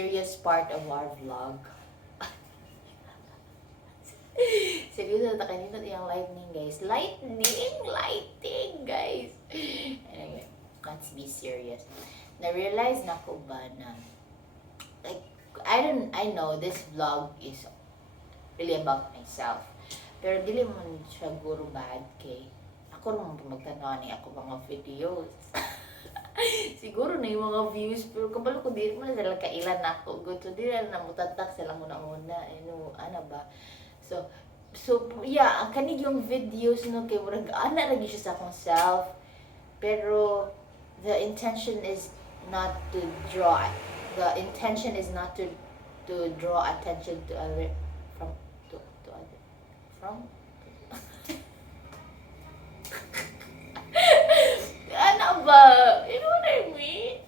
serious part of our vlog. Seryoso na kanina yung lightning, guys. Lighting, guys. Anyway, let's be serious. Na-realize na ko ba na, like, I know this vlog is really about myself. Pero dili mo siya guro bad kay ako rin magtanaw ni ako mga videos. Siguro na yung mga views, pero kabalo ko di mo na sila kailan ako. Good, so di na namutatak sila muna-muna. Ano ba? So yeah, ang kanig yung videos no kay murag ana lagi siya sa akong self. Pero the intention is not to draw. The intention is not to draw attention to other from ano ba? You know what I mean?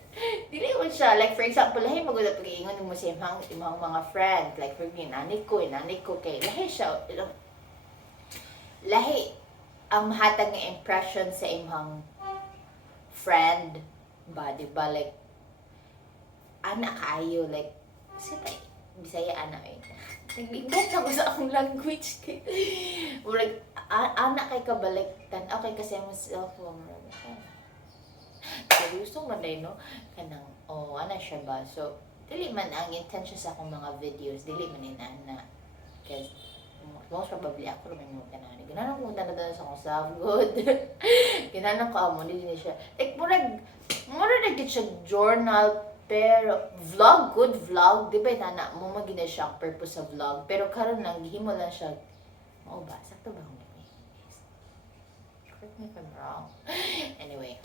Dili mo siya. Like, for example, lahi magulap pag-iingon mo sa imang mga friend. Like, for me, nanay ko, kay lahi siya. Lahi ang mahatag nga impression sa imong friend ba, diba? Like, anak kayo, like, sita, Bisaya anak eh. Nag-igat ako sa akong language kay. Murag, anak kay kabaliktad. Okay, kasi mo cellphone. Seryoso man day, no? Kanang, ana siya ba? So, dili man ang intention sa akong mga videos, dili man inana. Because, most probably ako naman yung kanani. Gananan ko tanong sa akong self-good. Gananan ko amo, dili na siya. Like, murag na siya journal, pero good vlog, di ba nana mo magina siya ang purpose sa vlog, pero karon lang gihimo lang siya. Mao ba sakto ba ako ni? Correct me if I'm wrong. Anyway.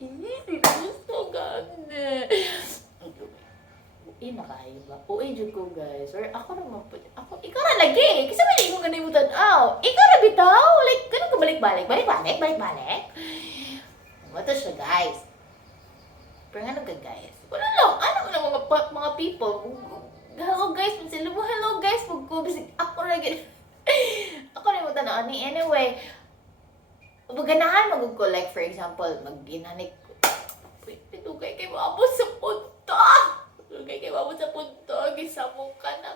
Hindi gusto ganda. Nakayo ba? Jud ko guys. Or ako naman po. Ikaw na lagi. Kasi may ko ganun mo tanaw. Ikaw na bitaw. Like, ganun ka balik-balik. Balik-balik. Ano siya guys? Pero nga ka guys. Wala lang. Ano lang mga people. Hello guys. Hello guys. Ako na gano'n. Ako na yung tanaw. Anyway. Maganahan ko. Like for example. Mag-ginanik. Pwede kay mabot sa punta. Kay mabot sa punta. Gisamo ka na